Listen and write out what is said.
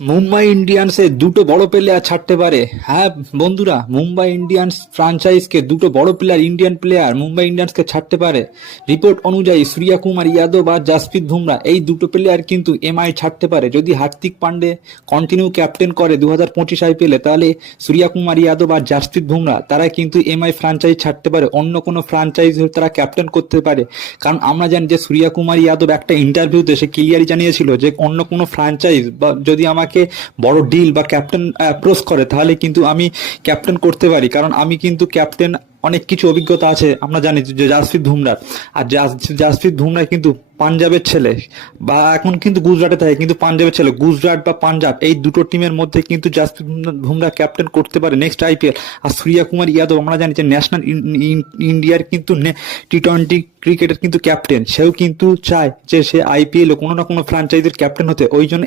মুম্বাই ইন্ডিয়ান্সে দুটো বড় প্লেয়ার ছাড়তে পারে। হ্যাঁ বন্ধুরা, মুম্বাই ইন্ডিয়ান্স ফ্রাঞ্চাইজকে দুটো বড় প্লেয়ার, ইন্ডিয়ান প্লেয়ার মুম্বাই ইন্ডিয়ান্সকে ছাড়তে পারে। রিপোর্ট অনুযায়ী সূর্যকুমার যাদব আর জাসপ্রীত বুমরা এই দুটো প্লেয়ার কিন্তু এমআই ছাড়তে পারে। যদি হার্দিক পান্ডে কন্টিনিউ ক্যাপ্টেন করে 2025 আইপিএলে, তাহলে সূর্যকুমার যাদব আর জাসপ্রীত বুমরা তারা কিন্তু এমআই ফ্রাঞ্চাইজ ছাড়তে পারে, অন্য কোনো ফ্রাঞ্চাইজ তারা ক্যাপ্টেন করতে পারে। কারণ আমরা জানি যে সূর্যকুমার যাদব একটা ইন্টারভিউতে সে ক্লিয়ারই জানিয়েছিল যে অন্য কোনো ফ্রাঞ্চাইজ বা যদি আমাকে বড় ডিল বা ক্যাপ্টেন অ্যাপ্রোচ করে তাহলে কিন্তু আমি ক্যাপ্টেন করতে পারি, কারণ আমি কিন্তু ক্যাপ্টেন অনেক কিছু অভিজ্ঞতা আছে। আমরা জানি যে জাসপ্রীত বুমরার, আর জাসপ্রীত বুমরা কিন্তু পাঞ্জাবের ছেলে, বা এখন কিন্তু গুজরাটে থাকে কিন্তু পাঞ্জাবের ছেলে। গুজরাট বা পাঞ্জাব এই দুটো টিমের মধ্যে কিন্তু জাসপ্রীত বুমরা ক্যাপ্টেন করতে পারে নেক্সট আইপিএল। আর সূর্যকুমার যাদব আমরা জানি যে ন্যাশনাল ইন্ডিয়ার কিন্তু টি-20 ক্রিকেটের কিন্তু ক্যাপ্টেন, সেও কিন্তু চায় যে সে আইপিএল কোনো না কোনো ফ্র্যাঞ্চাইজির ক্যাপ্টেন হতে। ওই জন্য